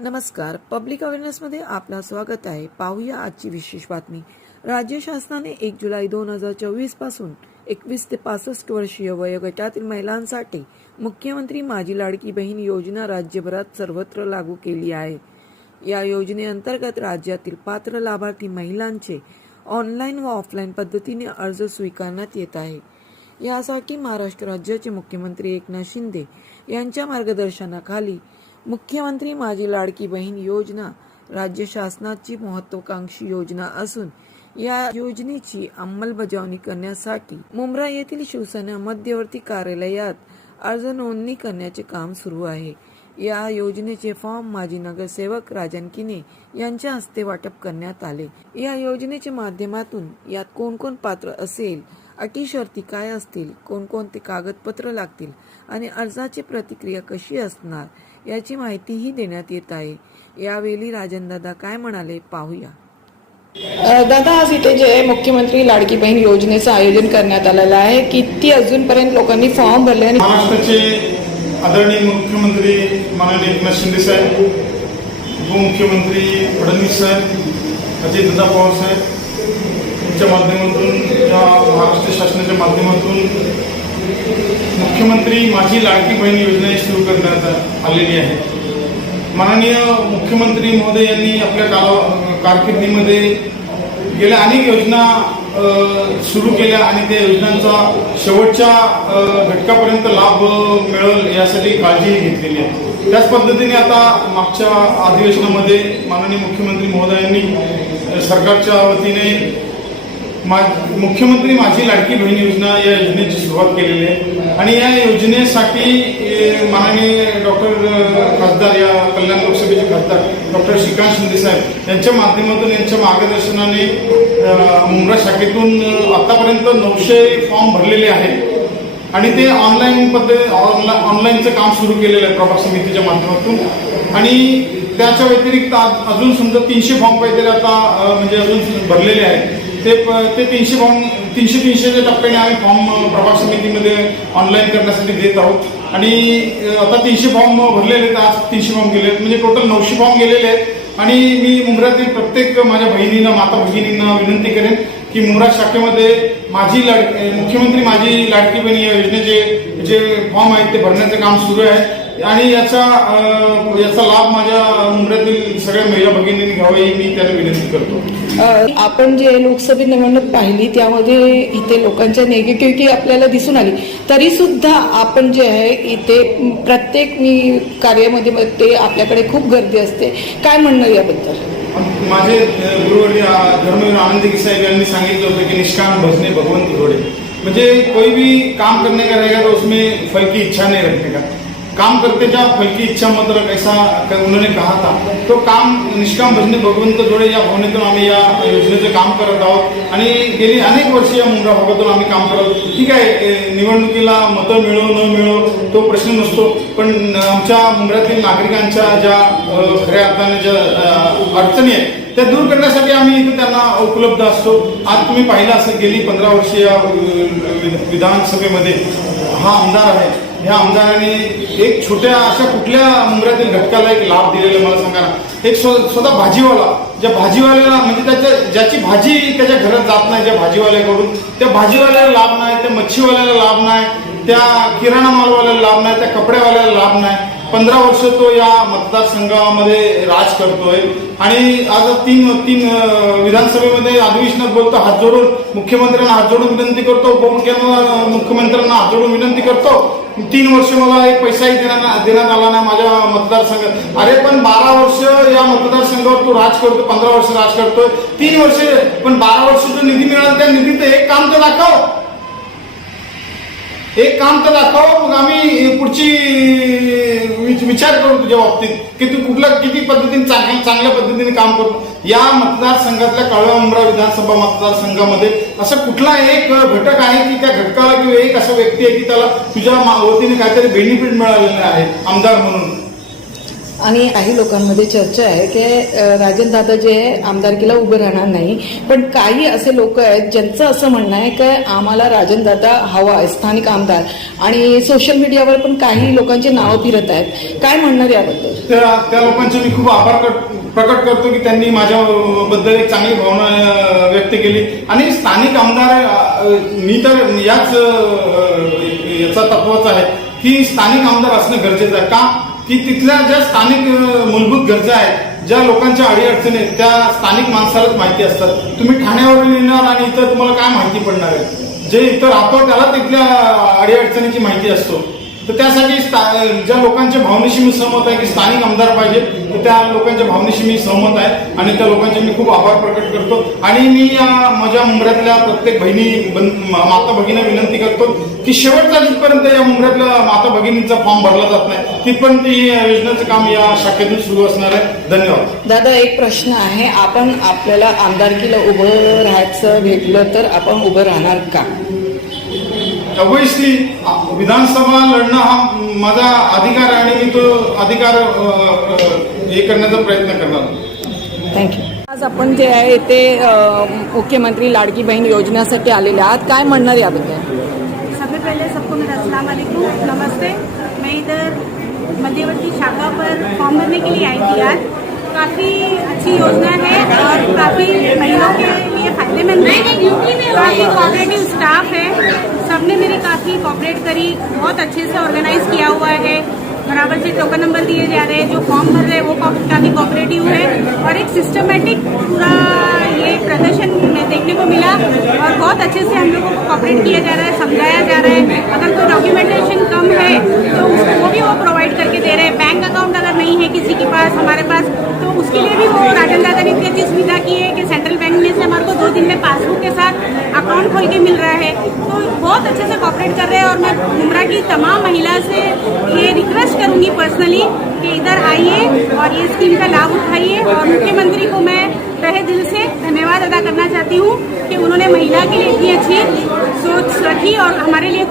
नमस्कार. पब्लिक अवेअरनेसमध्ये आपलं स्वागत आहे. पाहूया आजची विशेष बातमी. राज्य शासनाने एक जुलै दोन हजार चोवीसपासून एकवीस ते पासष्ट वर्षीय वयोगटातील महिलांसाठी मुख्यमंत्री माझी लाडकी बहीण योजना राज्यभरात सर्वत्र लागू केली आहे. या योजनेअंतर्गत राज्यातील पात्र लाभार्थी महिलांचे ऑनलाईन व ऑफलाईन पद्धतीने अर्ज स्वीकारण्यात येत आहे. यासाठी महाराष्ट्र राज्याचे मुख्यमंत्री एकनाथ शिंदे यांच्या मार्गदर्शनाखाली मुख्यमंत्री माझी लाडकी बहीण योजना राज्य शासनाची महत्वाकांक्षी योजना असून या योजनेची अंमलबजावणी करण्यासाठी मुंब्रा येथील शिवसेना मध्यवर्ती कार्यालयात अर्ज नोंदणी करण्याचे काम सुरू आहे. या योजनेचे फॉर्म माजी नगरसेवक राजन किने यांच्या हस्ते वाटप करण्यात आले. या योजनेच्या माध्यमातून यात कोण कोण पात्र असेल अटी शर्ती काय असतील? कोणकोणते कागदपत्र लागतील? आणि अर्जाची प्रतिक्रिया कशी असणार? याची माहितीही देण्यात येत आहे. यावेळी राजनदादा काय म्हणाले पाहूया. दादा आज इथे जे मुख्यमंत्री लाडकी बहीण योजनेचं आयोजन करण्यात आलेलं आहे किती अजूनपर्यंत लोकांनी फॉर्म भरले आणि महाराष्ट्राचे आदरणीय मुख्यमंत्री माननीय एकनाथ शिंदे साहेब उपमुख्यमंत्री फडणवीस साहेब अजितदादा पवार साहेब च्या माध्यमातून या महाराष्ट्र शासनाच्या माध्यमातून मुख्यमंत्री माझी लाडकी बहीण योजना सुरू करण्यात आलेली आहे. माननीय मुख्यमंत्री महोदय यांनी आपल्या काला कारकिर्दीमध्ये गेल्या अनेक योजना सुरू केल्या आणि त्या योजनांचा शेवटच्या घटकापर्यंत लाभ मिळेल यासाठी काळजी घेतलेली आहे. त्याच पद्धतीने आता मागच्या अधिवेशनामध्ये माननीय मुख्यमंत्री महोदयांनी सरकारच्या वतीने मा मुख्यमंत्री माझी लाडकी बहीण योजना या योजनेची सुरुवात केलेली आहे. आणि या योजनेसाठी माननीय डॉक्टर खासदार या कल्याण लोकसभेचे खासदार डॉक्टर श्रीकांत शिंदे साहेब यांच्या माध्यमातून यांच्या मार्गदर्शनाने मुंब्रा शाखेतून आतापर्यंत नऊशे फॉर्म भरलेले आहेत. आणि ते ऑनलाईन पद्धती ऑनला ऑनलाईनचं काम सुरू केलेलं आहे प्रभाग समितीच्या माध्यमातून. आणि त्याच्या व्यतिरिक्त आज- अजून समजा तीनशे फॉर्म काहीतरी आता म्हणजे अजून भरलेले आहेत. ते प- ते तीनशे फॉर्म तीनशे तीनशेच्या टप्प्याने आम्ही फॉर्म प्रभाग समितीमध्ये ऑनलाईन करण्यासाठी देत आहोत. आणि आता तीनशे फॉर्म भरलेले आहेत आज तीनशे फॉर्म गेले आहेत. म्हणजे टोटल नऊशे फॉर्म गेलेले आहेत. आणि मी मुंब्र्यातील प्रत्येक माझ्या बहिणींना माता भगिनींना विनंती करेन की मुंब्रा शाखेमध्ये माझी लाड मुख्यमंत्री माझी लाडकी बहीण या योजनेचे जे फॉर्म आहेत ते भरण्याचं काम सुरू आहे. आणि याचा याचा लाभ माझ्या मुंब्र्यातील सगळ्या महिला भगिनींनी घ्यावा ही मी त्यांना विनंती करतो. आपण जे लोकसभा निवडणूक पाहिली त्यामध्ये इथे लोकांच्या नेगेटिव्हिटी आपल्याला दिसून आली. तरी सुद्धा आपण जे आहे इथे प्रत्येक मी कार्यामध्ये बघते आपल्याकडे खूप गर्दी असते. काय म्हणणं याबद्दल? माझे गुरुवर्य अ, धर्मवीर आनंद साहेब यांनी सांगितलं होतं की निष्काम भजने भगवंत जोड़े म्हणजे कोई भी काम करने का रहेगा तो उसमें फल की इच्छा नहीं रखने का काम करते जा फलकी इच्छा मत रख ऐसा उन्होंने कहा था. तो काम निष्काम भजने भगवंत जोडे या भावनेतून आम्ही या योजनेचं काम करत आहोत. आणि गेली अनेक वर्ष या मुंब्रा भागातून आम्ही काम करत आहोत. ठीक आहे निवडणुकीला मतं मिळो न मिळो तो प्रश्न नसतो. पण आमच्या मुंब्र्यातील नागरिकांच्या ज्या खऱ्या अर्थाने ज्या अडचणी आहेत त्या दूर करण्यासाठी आम्ही इथे त्यांना उपलब्ध असतो. आज तुम्ही पाहिलं असं गेली पंधरा वर्षीय या विधानसभेमध्ये हा आमदार आहे. ह्या आमदारांनी एक छोट्या अशा कुठल्या मुंबऱ्यातील घटकाला एक लाभ दिलेला मला सांगा ना. एक स्वतः भाजीवाला ज्या भाजीवाल्याला म्हणजे त्याच्या ज्याची भाजी त्याच्या घरात जात नाही ज्या भाजीवाल्याकडून त्या भाजीवाल्याला लाभ नाही त्या मच्छीवाल्याला लाभ नाही त्या किराणा मालवाल्याला लाभ नाही त्या कपड्यावाल्याला लाभ नाही. पंधरा वर्ष तो या मतदारसंघामध्ये राज करतोय. आणि आज तीन तीन विधानसभेमध्ये अधिवेशनात बोलतो हात जोडून मुख्यमंत्र्यांना हात जोडून विनंती करतो उपमुख्यमंत्र्यांना मुख्यमंत्र्यांना हात जोडून विनंती करतो. तीन वर्ष मला एक पैसाही देण्यात देण्यात आला नाही माझ्या मतदारसंघात. अरे पण बारा वर्ष या मतदारसंघावर तू राज करतो पंधरा वर्ष राज करतोय. तीन वर्ष पण बारा वर्ष जो निधी मिळाला त्या निधीचं एक काम तर दाखव. एक काम तर दाखव. मग आम्ही पुढची विचार करू तुझ्या बाबतीत की तू कुठल्या किती पद्धतीने चांगल्या चांगल्या पद्धतीने काम करतो या मतदारसंघातल्या काळव्या उमरा विधानसभा मतदारसंघामध्ये असं कुठला एक घटक आहे की त्या घटकाला किंवा एक असा व्यक्ती आहे की त्याला तुझ्या वतीने काहीतरी बेनिफिट मिळालेलं आहे आमदार म्हणून? आणि काही लोकांमध्ये चर्चा आहे की राजन दादा जे आहे आमदारकीला उभे राहणार नाही. पण काही असे लोक आहेत ज्यांचं असं म्हणणं आहे की आम्हाला राजन दादा हवा आहे स्थानिक आमदार. आणि सोशल मीडियावर पण काही लोकांचे नावं फिरत आहेत. काय म्हणणार याबद्दल? त्या त्या लोकांचे मी खूप आभार प्रकट करतो की त्यांनी माझ्याबद्दल एक चांगली भावना व्यक्त केली. आणि स्थानिक आमदार मी तर याच याचा तत्वाचा आहे की स्थानिक आमदार असणं गरजेचं आहे. का? की तिथल्या ज्या स्थानिक मूलभूत गरजा आहेत ज्या लोकांच्या अडीअडचणी आहेत त्या स्थानिक माणसालाच माहिती असतात. तुम्ही ठाण्यावरून येणार आणि इथं तुम्हाला काय माहिती पडणार आहे? जे इतर आपण त्याला तिथल्या अडीअडचणीची माहिती असतो. तर त्यासाठी ज्या लोकांच्या भावनेशी मी सहमत आहे की स्थानिक आमदार पाहिजे तर त्या लोकांच्या भावनेशी मी सहमत आहे आणि त्या लोकांचे मी खूप आभार प्रकट करतो. आणि मी या माझ्या मुंबऱ्यातल्या प्रत्येक बहिणी बन- माता भगिनी विनंती करतो की शेवटचा जिथपर्यंत या मुंबऱ्यातल्या माता भगिनींचा फॉर्म भरला जात नाही तिथपर्यंत ही योजनेचं काम या शाखेतून सुरू असणार आहे. धन्यवाद. दादा एक प्रश्न आहे. आपण आपल्याला आमदारकीला उभं राहायचं भेटलं तर आपण उभं राहणार का? ऑब्विसली विधानसभा लढणं हा माझा अधिकार आहे आणि मी तो अधिकार हे करण्याचा प्रयत्न करणार थँक्यू आज आपण जे आहे ते मुख्यमंत्री लाडकी बहीण योजनेसाठी आलेले आहात. काय म्हणणार याबद्दल? सबसे पहले सबको मेरा अस्सलाम वालेकुम. नमस्ते. मैं इधर मध्यवर्ती शाखा पर फॉर्म भरने के लिए आई थी आज काफ़ी अच्छी योजना है और काफ़ी महिलाओं के लिए फायदेमंद है। काफ़ी कोऑपरेटिव स्टाफ है। सबने मेरी काफ़ी कॉपरेट करी, बहुत अच्छे से ऑर्गेनाइज किया हुआ है। बराबर से टोकन नंबर दिए जा रहे हैं, जो फॉर्म भर रहे हैं, वो काफ़ी कॉपरेटिव है। और एक सिस्टमेटिक पूरा ये प्रदर्शन में देखने को मिला और बहुत अच्छे से हम लोगों को कॉपरेट किया जा रहा है, समझाया जा रहा है। अगर कोई तो डॉक्यूमेंटेशन कम है तो उसको वो भी वो प्रोवाइड करके दे रहे हैं बैंक अकाउंट अगर नहीं है किसी के पास हमारे पास तो उसके लिए भी वो राजन दादा ने इतनी अच्छी सुविधा की है कि सेंट्रल बैंक में से हमारे को दो दिन में पासबुक के साथ अकाउंट खोल के मिल रहा है तो बहुत कॉपरेट कर रहे हैं और मैं मुमरा की तमाम महिला से ये रिक्वेस्ट करूँगी पर्सनली कि इधर आइए और ये स्कीम का लाभ उठाइए। और मुख्यमंत्री को मैं तहे दिल से धन्यवाद अदा करना चाहती हूँ कि उन्होंने महिला के लिए इतनी अच्छी सोच रखी और हमारे लिए